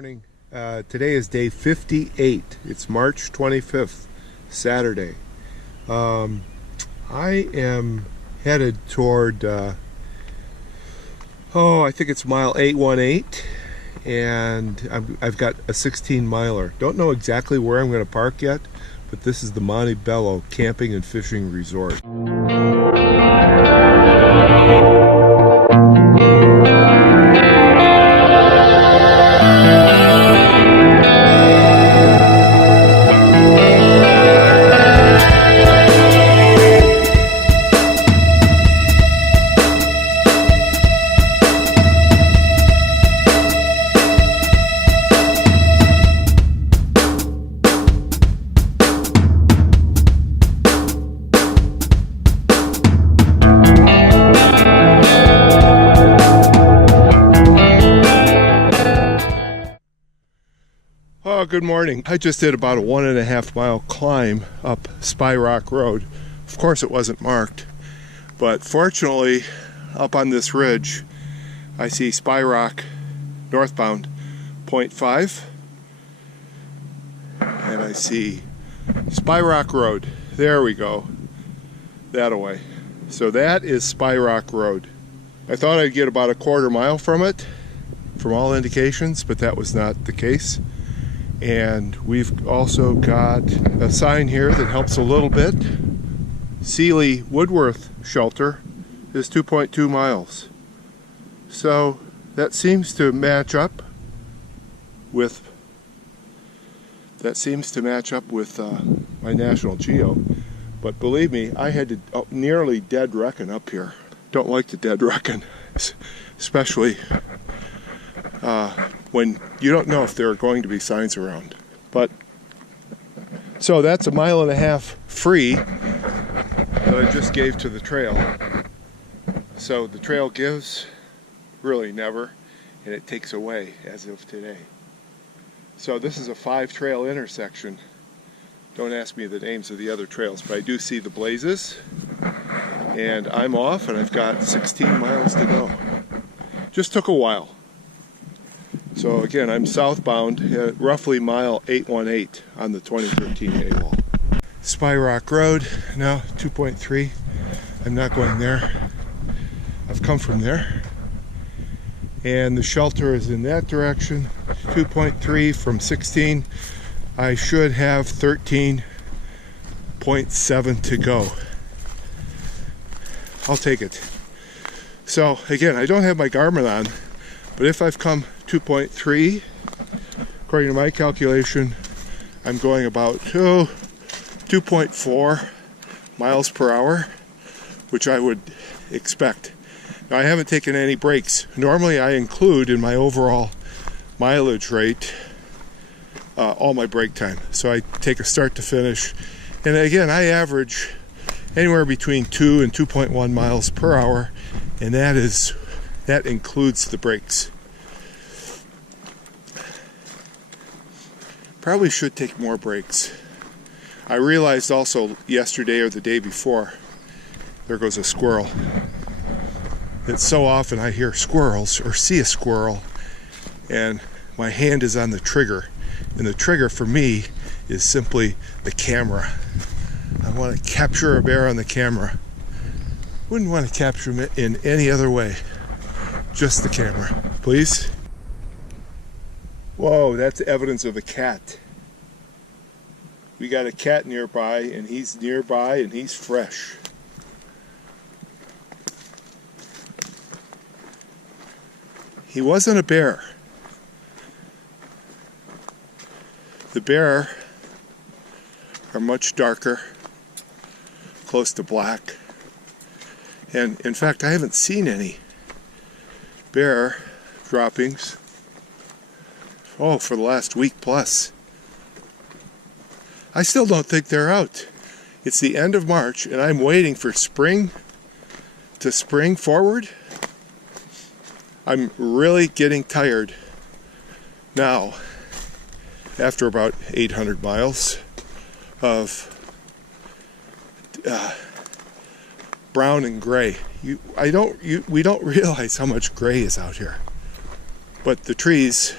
morning. Today is day 58. It's March 25th, Saturday. I am headed toward, I think it's mile 818, and I've got a 16 miler. Don't know exactly where I'm going to park yet, but this is the Montebello Camping and Fishing Resort. Good morning. I just did about a 1.5 mile climb up Spy Rock Road. Of course it wasn't marked, but fortunately up on this ridge I see Spy Rock northbound 0.5 and I see Spy Rock Road. There we go, that away. So that is Spy Rock Road. I thought I'd get about a 1/4 mile from it from all indications, but that was not the case. And we've also got a sign here that helps a little bit. Sealy Woodworth Shelter is 2.2 miles. So that seems to match up with my National Geo. But believe me, I had to nearly dead reckon up here. Don't like to dead reckon, especially when you don't know if there are going to be signs around. But so that's a 1.5 miles free that I just gave to the trail. So the trail gives really never, and it takes away as of today. So this is a 5-trail intersection. Don't ask me the names of the other trails, but I do see the blazes, and I'm off, and I've got 16 miles to go. Just took a while. So again, I'm southbound at roughly mile 818 on the 2013 A-wall. Spy Rock Road, now 2.3. I'm not going there. I've come from there. And the shelter is in that direction, 2.3 from 16. I should have 13.7 to go. I'll take it. So again, I don't have my Garmin on, but if I've come 2.3, according to my calculation, I'm going about 2.4 miles per hour, which I would expect. Now, I haven't taken any breaks. Normally I include in my overall mileage rate all my break time. So I take a start to finish. And again, I average anywhere between 2 and 2.1 miles per hour, and that includes the breaks. Probably should take more breaks. I realized also yesterday or the day before, there goes a squirrel. That so often I hear squirrels or see a squirrel and my hand is on the trigger. And the trigger for me is simply the camera. I want to capture a bear on the camera. Wouldn't want to capture him in any other way. Just the camera, please. Whoa, that's evidence of a cat. We got a cat nearby, and he's fresh. He wasn't a bear. The bear are much darker, close to black. And in fact, I haven't seen any bear droppings for the last week plus. I still don't think they're out. It's the end of March and I'm waiting for spring to spring forward. I'm really getting tired now after about 800 miles of brown and gray. We don't realize how much gray is out here. But the trees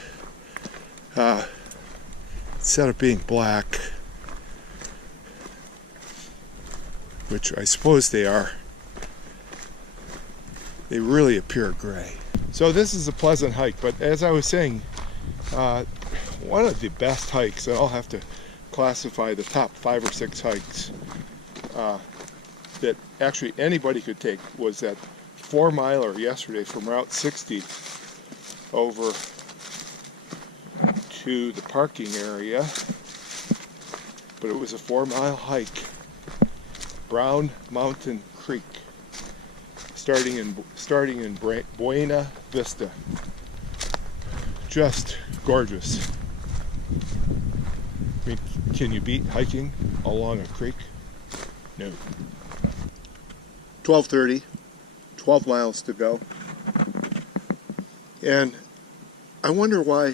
Instead of being black, which I suppose they are, they really appear gray. So this is a pleasant hike, but as I was saying, one of the best hikes, and I'll have to classify the top 5 or 6 hikes that actually anybody could take, was that 4-miler yesterday from Route 60 over to the parking area. But it was a 4-mile hike, Brown Mountain Creek, starting in Buena Vista. Just gorgeous. I mean, can you beat hiking along a creek? No. 12:30, 12 miles to go. And I wonder why,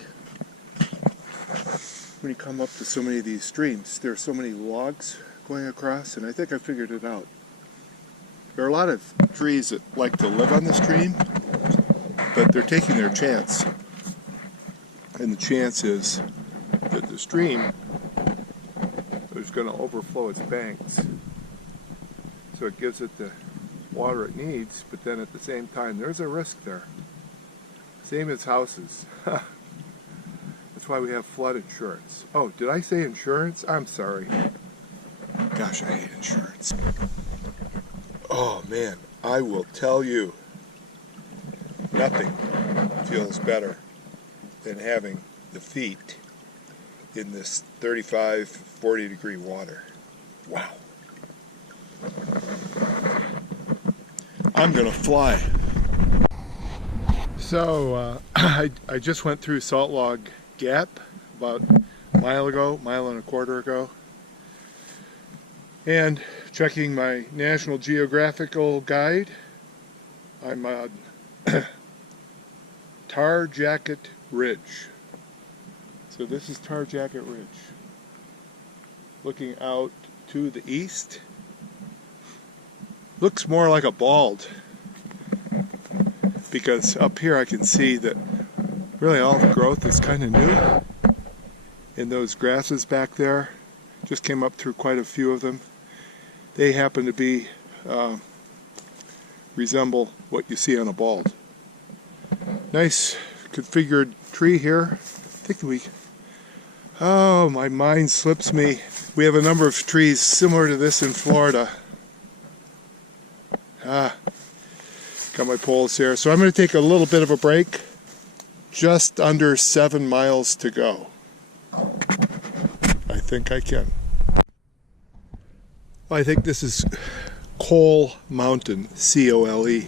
when you come up to so many of these streams, there are so many logs going across, and I think I figured it out. There are a lot of trees that like to live on the stream, but they're taking their chance. And the chance is that the stream is going to overflow its banks. So it gives it the water it needs, but then at the same time there's a risk there. Same as houses. That's why we have flood insurance. Oh, did I say insurance? I'm sorry. Gosh, I hate insurance. Oh man, I will tell you, nothing feels better than having the feet in this 35, 40 degree water. Wow. I'm gonna fly. So I just went through Salt Log Gap about a mile and a quarter ago, and checking my National Geographical guide, I'm on Tar Jacket Ridge. So this is Tar Jacket Ridge. Looking out to the east. Looks more like a bald, because up here I can see that really all the growth is kind of new. And those grasses back there, just came up through quite a few of them. They happen to be, resemble what you see on a bald. Nice configured tree here. Oh, my mind slips me. We have a number of trees similar to this in Florida. Got my poles here. So I'm going to take a little bit of a break. Just under 7 miles to go. I think I can. I think this is Cole Mountain, C-O-L-E,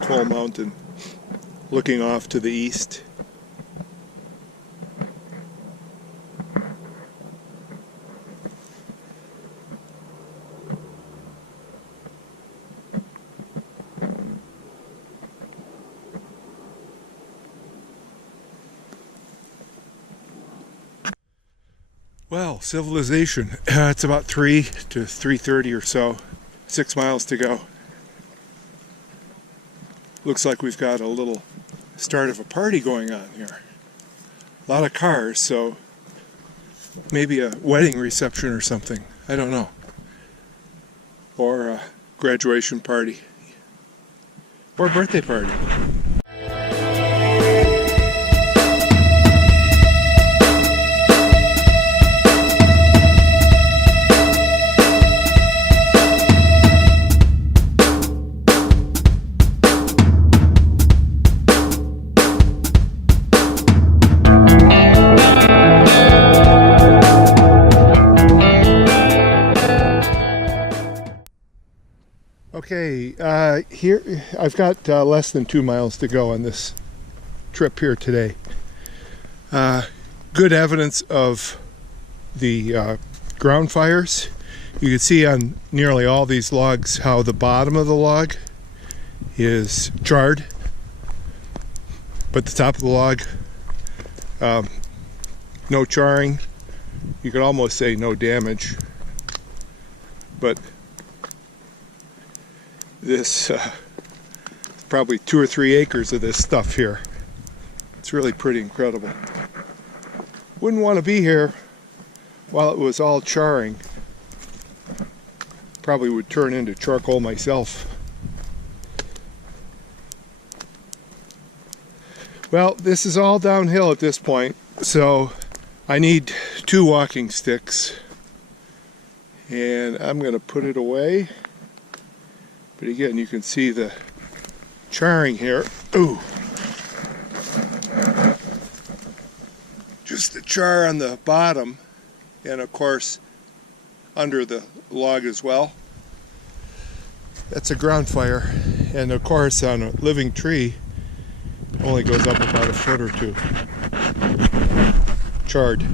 Cole Mountain, looking off to the east. Well, civilization. It's about 3 to 3:30 or so. 6 miles to go. Looks like we've got a little start of a party going on here. A lot of cars, so maybe a wedding reception or something. I don't know. Or a graduation party. Or a birthday party. Okay, here I've got less than 2 miles to go on this trip here today. Good evidence of the ground fires. You can see on nearly all these logs how the bottom of the log is charred, but the top of the log, no charring. You could almost say no damage, but this probably 2 or 3 acres of this stuff here. It's really pretty incredible. Wouldn't want to be here while it was all charring. Probably would turn into charcoal myself. Well, this is all downhill at this point, so I need 2 walking sticks. And I'm going to put it away. But again, you can see the charring here. Ooh. Just the char on the bottom, and of course under the log as well. That's a ground fire, and of course on a living tree only goes up about a foot or 2. Charred.